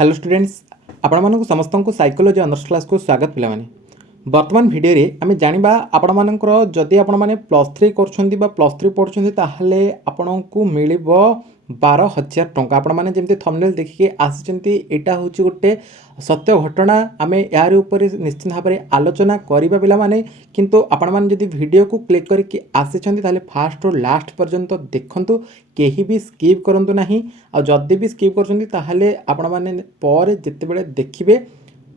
Hello students आपण मानक समस्त को साइकोलॉजी ऑनर्स क्लास को स्वागत पिला माने वर्तमान वीडियो रे आमे जानिबा आपण मानकर जदि आपण माने +3 करछन्ती बा +3 पढछन्ती ताहले आपण को मिलिबो 12,000 टंका। आपण माने जेमते थंबनेल देखिके आसिचन्ती एटा होची गोटे सत्य घटना। आमे यार ऊपर निश्चित भाव में आलोचना करिबा पिला माने किंतु आपण माने जदि वीडियो को क्लिक करके आसिचन्ती ताहले फास्ट और लास्ट पर्यंत देखंतु, केही भी स्किप करंतु नाही। आ जदि भी स्किप करछन्ती ताहले आपण माने पर जेते बेले देखिबे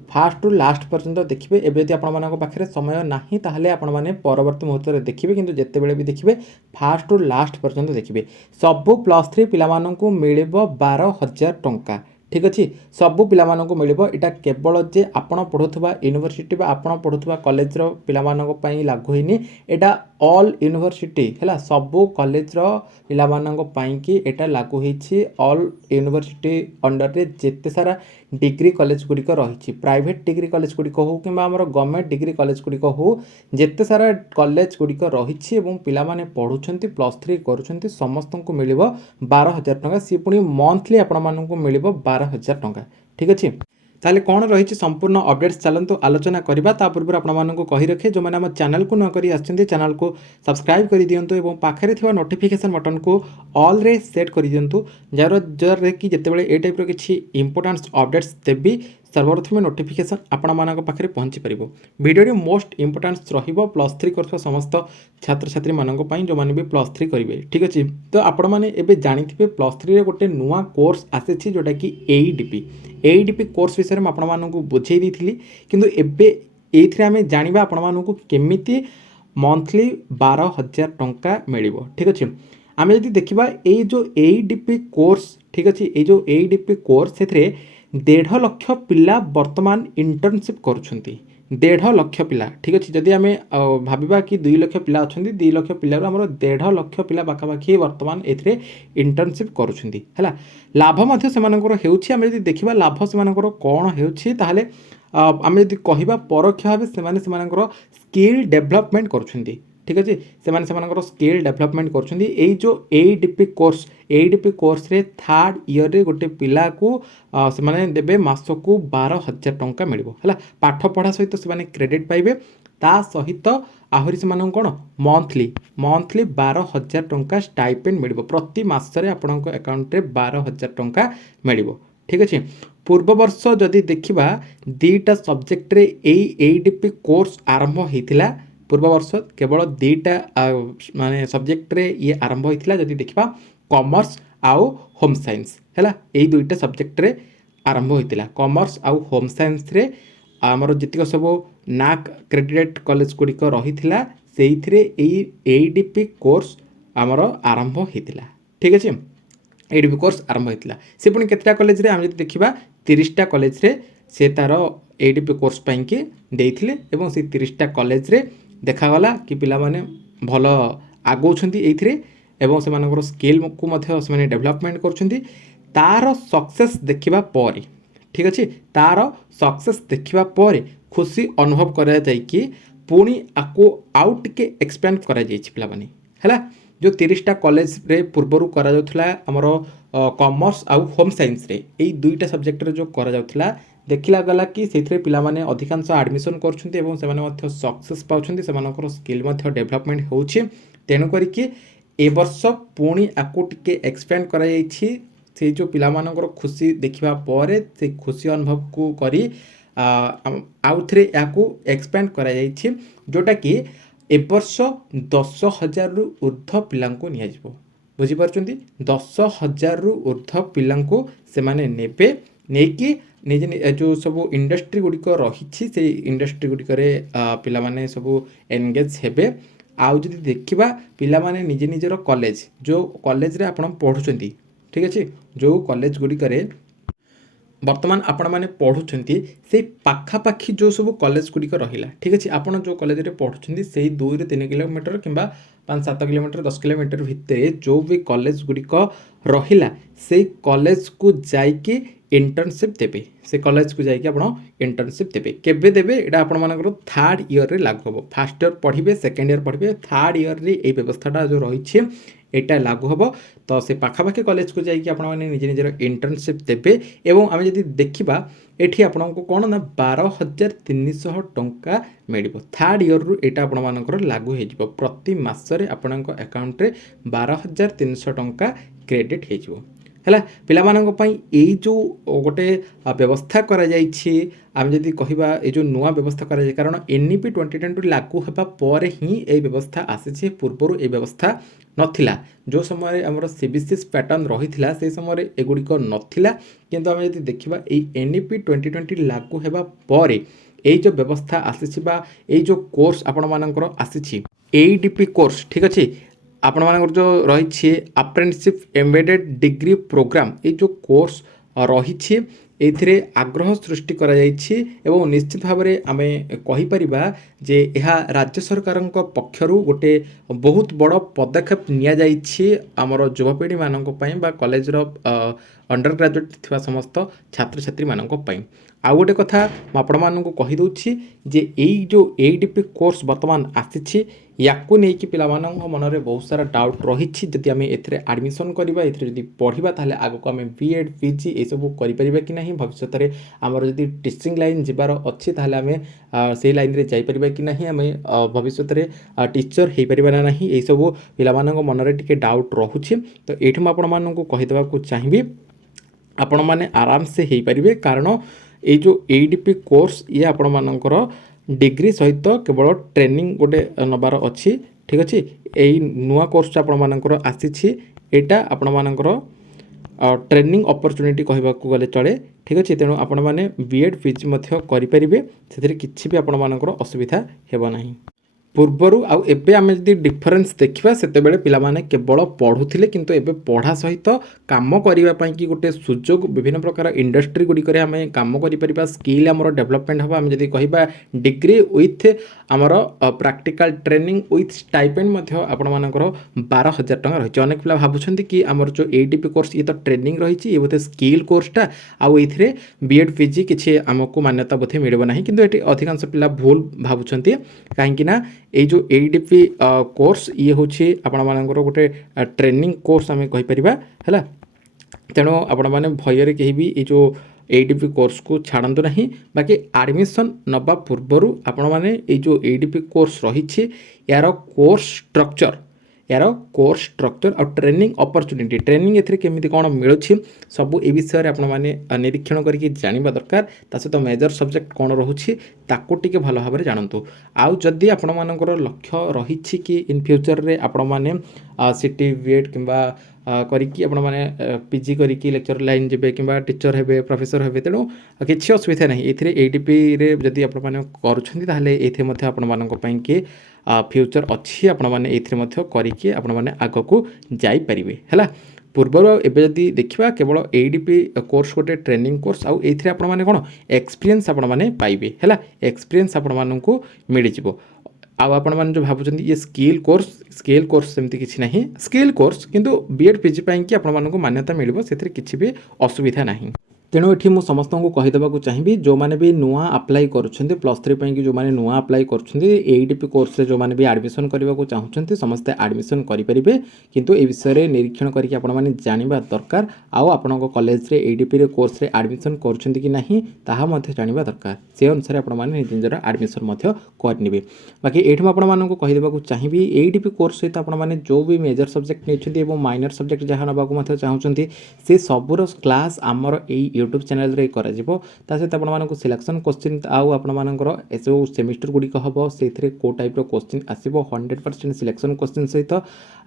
फास्ट टू लास्ट पर्यंत देखिए। एवं यदि आपण पाखे समय नहीं ताहले आपण माने परवर्ती मुहूर्त में देखिए, किंतु जेते बेले भी देखिए फास्ट टू लास्ट पर्यंत देखिए। सबू +3 पिलामानंकु मिलिबो 12,000 टंका। ठीक अच्छे, सबू पिलामानंकु मिलिबो। एटा केवल जे आपण पढ़ुवा यूनिवर्सिटी बा आपण पढ़ुवा कॉलेज रो पिलामानंक पई लागू होइनी, एटा ऑल यूनिवर्सिटी हैला सबू कॉलेज रो पिलामानंक पई कि एटा लागू होइछि। ऑल यूनिवर्सिटी अंडर रे जेते सारा डिग्री कॉलेज गुड़िक रही, प्राइवेट डिग्री कॉलेज गुड़िक हो कि गवर्नमेंट डिग्री कॉलेज गुड़िक हो, जेते सारा कॉलेज गुड़िक रही पिलामाने पढ़ुछन्ति +3 करुछन्ति समस्त को मिलिबो 12,000 टंका। सी पुणी मंथली आपण मानकु मिलिबो 12,000 टंका। ठीक अच्छे, ताहले कौन रही संपूर्ण अपडेट्स चलतु आलोचना करबा। ता पूर्व आपण मानकु कहि रखे जो माने हम चैनल को न करी आछन्ति चैनल को सब्सक्राइब करि दियंतु एवं पाखरे थिबा नोटिफिकेशन बटन को ऑल रे सेट करि दियंतु, जार जर कि जेतेबेले ए टाइप रो किछि इंपोर्टेंट अपडेट्स देबी सर्वप्रथमे नोटिफिकेशन आपण मानक पाखरे पहुंची परिबो। वीडियो रे मोस्ट इंपोर्टेंट रहिबो +3 करथवा समस्त छात्र छात्री मानक पई जो माने भी +3 करिवे। ठीक अछि, तो आपण माने एबे जानिथिबे +3 रे गोटे नुवा कोर्स आसेछि जोटा कि एईडीपी कोर्स विषय में आपण मानक बुझेई देथिली, किंतु एबे एथिरे आमे जानिबा आपण मानक केमिति मंथली 12,000 टंका मिलिबो। ठीक अछि, आमे यदि देखिबा ए जो एईडीपी कोर्स, ठीक अछि, ए जो एईडीपी कोर्स सेथरे 1.5 लाख पिला वर्तमान इंटर्नशिप करुछन्ति। 1.5 लाख पिला। ठीक अच्छे, जदि आम भाविबा कि 2 लाख पिला अच्छा, 2 लाख पिला आमर 1.5 लाख पिला पाखापाखि वर्तमान ए इंटर्नशिप करुछन्ति हैला। लाभ मध्य सेमानकर हेउछि। आमे यदि देखिबा लाभ सेमानकर कोन हेउछि ताहले आमे यदि कहिबा परोक्ष भाबे सेमानकर स्किल डेवलपमेंट करुछन्ति। ठीक अच्छे, सेमानकर स्किल डेवलपमेंट करुछन्ति। एई जो एईडीपी कोर्स रे 3rd ईयर रे गोटे पिला को सेमाने देबे मासको 12,000 टंका मिलिबो हैला। पाठ पढ़ा सहित सेमाने क्रेडिट पाइबे, ता सहित आहुरी सेमान कोन मंथली 12,000 टंका स्टाइपेंड मिलिबो। प्रति मासरे आपनक अकाउंट रे 12,000 टंका मिलिबो। ठीक अच्छे, पूर्व वर्ष जदि देखिबा 2टा सब्जेक्ट रे एईडीपी कोर्स आरंभ होइतिला। पूर्व वर्ष केवल 2टा माने सब्जेक्ट रे ये आरंभ होइतिला। जदि देखिबा कॉमर्स आउ होम साइंस हैला, एई 2टा सब्जेक्ट रे आरंभ होइतिला। कॉमर्स आउ होम साइंस रे आमर जतिक सब नाक क्रेडिटेड कॉलेज गुड़िक रही से एईडीपी कोर्स आमर आरंभ होइतिला। ठीक अच्छे, एईडीपी कोर्स आरंभ होइतिला। से पुणी केतटा कॉलेज रे आम देखिबा 30टा कॉलेज रे से तार एईडीपी कोर्स पाई कि देइथिले एवं से 30टा कॉलेज रे देखागला कि पिला माने भल आगौछन्ति एइथिरे एवं सेमानकर स्किल को मध्य सेमाने डेवलपमेंट करुछन्ति। तार सक्सेस देखिबा परे, ठीक अच्छे, तार सक्सेस देखिबा परे खुशी अनुभव करा जाय कि पुणी आको आउ टिके एक्सपेंड करा जायछि पिला माने हैला। जो 30टा कॉलेज रे पूर्वरु करा जाउथला हमर कॉमर्स आउ होम साइंस रे एई 2टा सब्जेक्ट रे जो करा जाउथला देखिला गला कि सेथिरे पिला माने अधिकांश एडमिशन करछन्ति एवं सेमाने मध्य सक्सेस पाउछन्ति, सेमानकर स्किल मध्य डेवलपमेंट होउछि। तेनु करी कि ए वर्ष पुणी आको टिके एक्सपेंड करा जायछि। से जो पिला मानकर खुशी देखिबा परे से खुशी अनुभव को करी आउ थरे याको एक्सपेंड करा जायछि, जोटा कि ए वर्ष 10,000 रु ऊर्ध्व पिलांको निया जिवो। बुझी पारछन्ति, 10,000 रु ऊर्ध्व पिलांको सेमाने नेबे नेकी निजे जो सब इंडस्ट्री गुड़िक रही से इंडस्ट्री गुड़िक पिला माने सब एनगेज हेबे। आउ जदि देखिबा पिला माने निजे निजर कॉलेज जो कॉलेज रे आपण पढ़ुछन्ति, ठीक अच्छे, जो कॉलेज गुड़िक वर्तमान आपण माने पढ़ुछन्ति से पाखापाखि जो सब कॉलेज गुड़िक रहिला। ठीक अच्छे, आपण जो कॉलेज रे पढ़ुछन्ति से 2 ରୁ 3 किलोमीटर किंबा 5-7 किलोमीटर 10 किलोमीटर भितर जो भी कॉलेज गुड़िक रहिला से कॉलेज को जाइके इंटर्नशिप देबे। से कॉलेज को जाइके आपण इंटर्नशिप देबे। केबे देबे एटा आपण मानकर 3rd ईयर रे लागू हो। फर्स्ट ईयर पढ़िबे, सेकंड ईयर पढ़िबे, 3rd ईयर रे ए व्यवस्थाटा जो रही एटा लागू हम तो से पाखापाखि कॉलेज को जाइए आपने निज निजर इंटर्नशिप देवे एवं आम जब देखा एठी आपको कौन ना 12,300 टंका मिल थर्ड इयर रु एटा आपंकर लागू हो प्रति मसरे आपण अकाउंट 12,300 टंका क्रेडिट हो है पाई जो गोटे व्यवस्था करा आम जदि कहवा ये जो नुआ व्यवस्था करा कारण एनईपी 2020 लागू होगा पर ही ये व्यवस्था आसी पूर्वर ये व्यवस्था नथिला जो समय आमर सीबीएसई पैटर्न रही से समय एगुड़िक नथिला किंतु आम जदि देखा एनईपी 2020 लागू होगा पर ये जो व्यवस्था आसी जो कोर्स आपण मानकर आसी एडीपी कोर्स ठीक अच्छे आपण मानकर जो रही अप्रेंटिसशिप एम्बेडेड डिग्री प्रोग्राम ये जो कोर्स रही एथिरे आग्रह सृष्टि करा जायछि एवं निश्चित भाव में आम कहीपर जे यह राज्य सरकार पक्षरु गोटे बहुत बड़ पदक्षेप नि आमर युवपीढ़ी मानक बा कॉलेजर अंडर ग्रेजुएट थिबा समस्त छात्र छात्री मानक पई आउ गोटे कथा आपण मानक कहि दउछि जे एई जो एडीपी कोर्स वर्तमान आसी याकू नहीं कि पिला मनरे बहुत सारा डाउट रही जदि आम एथिरे एडमिशन करबा एथिरे जदि पढ़िबा ताले आगको आम बीएड पीजी ए सब करिपरिबा कि नहीं भविष्य में आमर जदि टीचिंग लाइन जीवार अच्छी ताले आम से लाइन रे जाई परिबा कि नहीं आम भविष्य में टीचर हो पारिबा ना नहीं ए सब पिला मनरे टिके डाउट रहुछि तो एठी म आपण मानकु कहि देबा को चाहिबी आपण माने आराम से हो पारिबे कारण ये जो एडीपी कोर्स ये आपण मानकर डिग्री सहित केवल ट्रेनिंग गोटे नबार अच्छी ठीक अच्छे यही नुआ कोर्स आपण मानकर आसी एटा आपण मानकर ट्रेनिंग अपॉर्चुनिटी कहबाक गले चले ठीक अच्छे तेणु आपण माने बीएड पीजी मध्य करि परिबे सेथिरे किछि भी आपण मानकर असुविधा हेबो नाही पूर्वर आउ आम जब डिफरेन्स देखा से पे केवल पढ़ुले किंतु एबे पढ़ा सहित काम करने कि गोटे सुजोग विभिन्न प्रकार इंडस्ट्री गुड़िक आम कम कर स्किल आमर डेवलपमेंट हम आम जब कह डिग्री विथ आमर प्रैक्टिकल ट्रेनिंग विथ स्टाइपेंड आपण मानकर 12,000 टंका रही अनेक पिला भावुं कि आमर जो एडीपी कोर्स ये तो ट्रेनिंग रही ये बोधे स्किल कोर्सटा आउ ये बीएड पीजी किसी आमको मान्यता बोधे मिलना ना कि ये अधिकांश पिला भूल भावुं कहीं ये जो एडीपी कोर्स ये हूँ आपण मानकर गोटे ट्रेनिंग कोर्स आम कहीपर है तेणु आपण मैंने भयर कहीं भी ये जो एडीपी कोर्स को छाड़ू ना बाकी एडमिशन नवा पूर्वर आपण मैंने ये जो एडीपी कोर्स रही यार कोर्स स्ट्रक्चर और ट्रेनिंग अपॉर्चुनिटी ट्रेनिंग एथरे केमिति कोन मिलुछि सब ए विषय आपण माने निरीक्षण करके जानिबा दरकार ता सहित मेजर सब्जेक्ट कोन रहुछि ताको टिके भलो भाबरे जानंतु आउ जदि आपण मानकर लक्ष्य रहिछि कि इन फ्यूचर रे आपण माने सीटी बीएड किंबा करिकी आपण माने पीजी करिकी लेक्चर लाइन जेबे किंबा टीचर हेबे प्रोफेसर हेबे तेणु किछि असुविधा नहीं एथिरे एडीपी रे जदि आपण माने करूछन्ती ताहले एथे मध्ये आपण मानक पई के फ्यूचर अच्छी आपण माने एथिरे मध्ये करिकी आपण माने आगो को जाई परिबे हैला पूर्वर एबे जदि देखिबा केवल एडीपी कोर्स गोटे ट्रेनिंग कोर्स आउ एथिरे आपण माने कोन एक्सपीरियंस आपण माने पाइबे हैला एक्सपीरियंस आपण माननकु मिलि जिवो आपण मैंने जो भावुं ये स्किल कोर्स सेमती किसी ना स्किल कोर्स किंतु बीएड पीजी कि आपण मानक मान्यता मिल से किसी भी असुविधा नहीं तेणु ये मुझे समस्त को कहीदेक चाहिए जो मैंने भी नुआ अप्लाई करुँच प्लस 3 पर जो मैंने नुआ अप्लाई करडीपी कोर्स जो मैंने भी एडमिशन करने को चाहते समस्ते एडमिशन करेंगे किंतु ए विषय में निरीक्षण करके आपण मैंने जानवा दरकार आउ आपण कॉलेज रे एडीपी रे कोर्स रे एडमिशन करुँच कि नहीं ताहा जानवा दरकार से अनुसार आपण मैंने निजर एडमिशन करने बाकी ये आपण मानक कहीदेक चाहिए एडीपी कोर्स सहित आपण मैंने जो भी मेजर सब्जेक्ट नहीं माइनर सब्जेक्ट जहाँ नाक चाहते से सबूर क्लास आमर यूट्यूब चैनल रे करा जिवो ता सहित आपण मानक सिलेक्शन क्वेश्चन आउ आपण मानकर एसो सेमिस्टर गुडी हबो सेथरे को टाइप रो क्वेश्चन आसीबो 100% सिलेक्शन क्वेश्चन सहित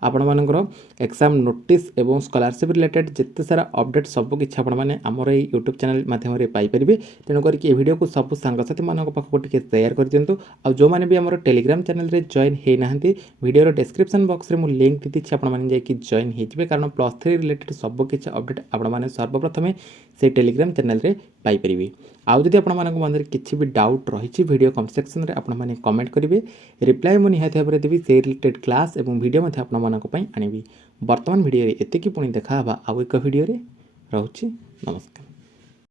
आपण मानकर एग्जाम नोटिस एवं स्कॉलरशिप रिलेटेड जिते सारा अपडेट सब किछि आपण माने हमर ए यूट्यूब चैनल माध्यम रे पाई परिबे तेनो करके ए वीडियो को सब संगसाथी मानक पाखो टिके शेयर कर दियंतु आ जो माने भी हमर टेलीग्राम चैनल रे जॉइन हे नाहंती वीडियो रो डिस्क्रिप्शन बॉक्स रे मु लिंक देति छी आपण माने जाय कि जॉइन हे जिवे कारण +3 रिलेटेड सब किछि अपडेट आपण माने सर्वप्रथमे से टेलीग्राम चैनल रे पाई परिबे आउ जदि आपण मानक मन किछि भी डाउट रही वीडियो कमेंट सेक्शन रे आपण माने कमेंट करिवे रिप्लाई मु निहाती भाबरे देबी से रिलेटेड क्लास एवं वीडियो मध्ये आपण मानक पई आनिबी वर्तमान वीडियो रे एते कि पुणी देखा हबा आउ एक वीडियो रे रहउची नमस्कार।